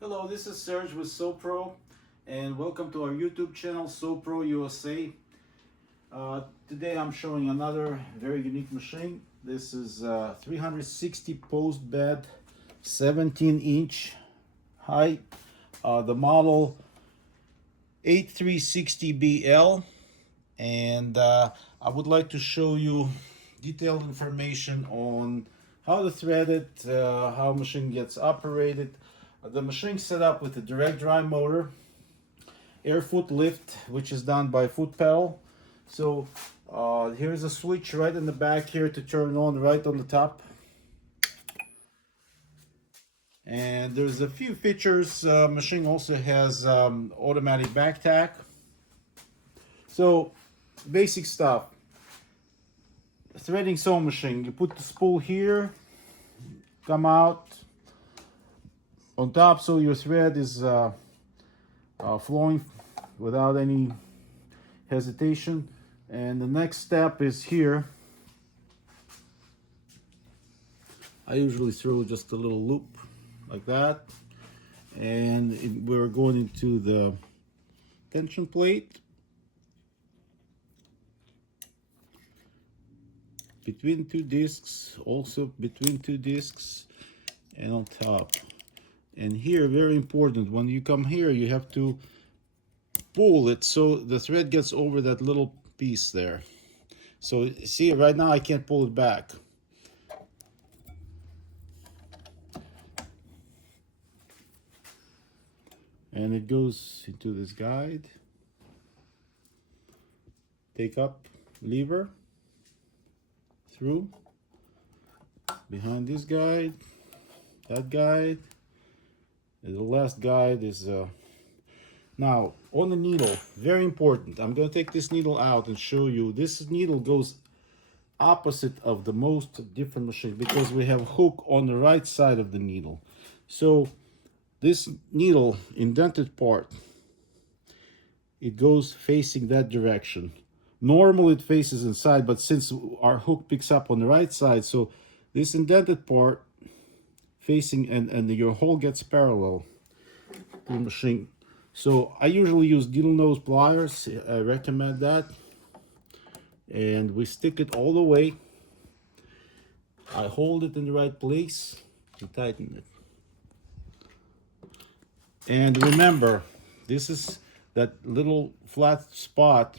Hello, this is Serge with SEWPRO, and welcome to our YouTube channel, SEWPRO USA. Today I'm showing another very unique machine. This is 360 post bed, 17-inch height. The model 8360BL, and I would like to show you detailed information on how to thread it, how the machine gets operated. The machine set up with a direct drive motor, air foot lift, which is done by foot pedal. So here's a switch right in the back here to turn on right on the top. And there's a few features. Machine also has automatic backtack. So basic stuff. Threading sewing machine. You put the spool here, come out on top, so your thread is flowing without any hesitation. And the next step is here. I usually throw just a little loop like that, and we're going into the tension plate between two discs, also between two discs, and on top. And here, very important, when you come here, you have to pull it so the thread gets over that little piece there. So see, right now I can't pull it back. And it goes into this guide. Take up lever through behind this guide, that guide. And the last guide is now on the needle, very important. I'm going to take this needle out and show you. This needle goes opposite of the most different machine because we have hook on the right side of the needle. So this needle indented part, it goes facing that direction. Normally it faces inside, but since our hook picks up on the right side, so this indented part facing and your hole gets parallel to the machine. So I usually use needle nose pliers. I recommend that. And we stick it all the way. I hold it in the right place to tighten it. And remember, this is that little flat spot,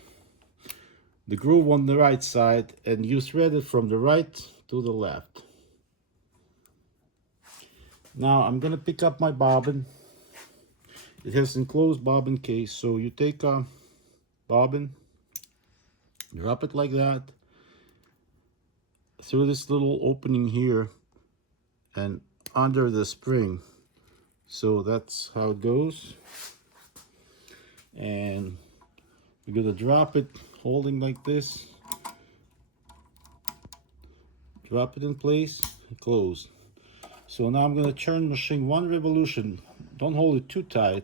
the groove on the right side, and you thread it from the right to the left. Now I'm going to pick up my bobbin. It has enclosed bobbin case, so you take a bobbin, drop it like that through this little opening here and under the spring. So that's how it goes. And you're going to drop it holding like this. Drop it in place, close. So now I'm going to turn the machine one revolution. Don't hold it too tight.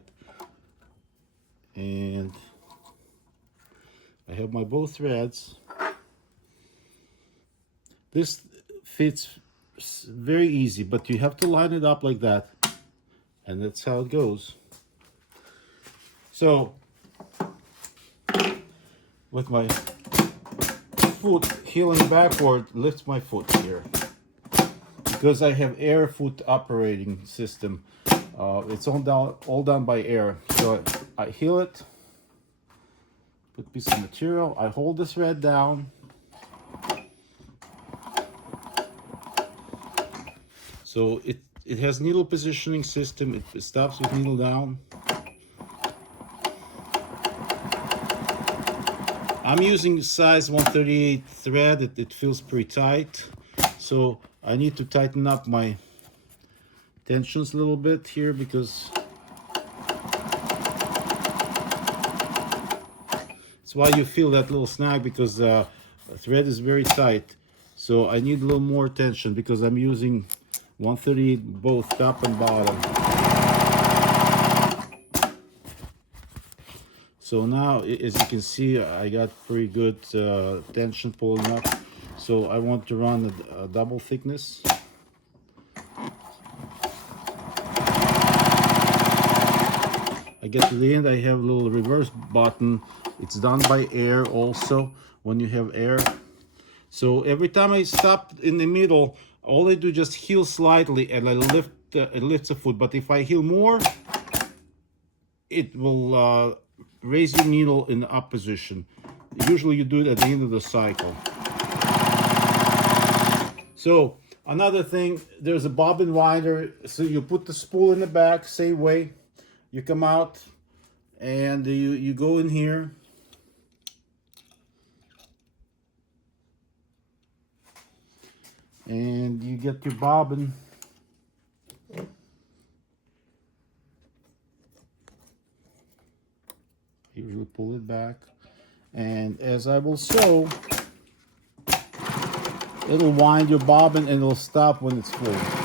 And I have my both threads. This fits very easy, but you have to line it up like that. And that's how it goes. So with my foot heeling backward, lift my foot here. Because I have air foot operating system, it's all done by air. So I heel it, put a piece of material, I hold the thread down, so it has needle positioning system. It stops with needle down. I'm using size 138 thread. It feels pretty tight, so I need to tighten up my tensions a little bit here because that's why you feel that little snag, because the thread is very tight. So I need a little more tension because I'm using 138 both top and bottom. So now, as you can see, I got pretty good tension pulling up. So I want to run a double thickness. get to the end, I have a little reverse button. It's done by air also, when you have air. So every time I stop in the middle, all I do just heel slightly and I lift it lifts the foot. But if I heel more, it will raise your needle in the up position. Usually you do it at the end of the cycle. So another thing, there's a bobbin winder. So you put the spool in the back, same way. You come out and you go in here. And you get your bobbin. Usually pull it back. And as I will sew, it'll wind your bobbin and it'll stop when it's full.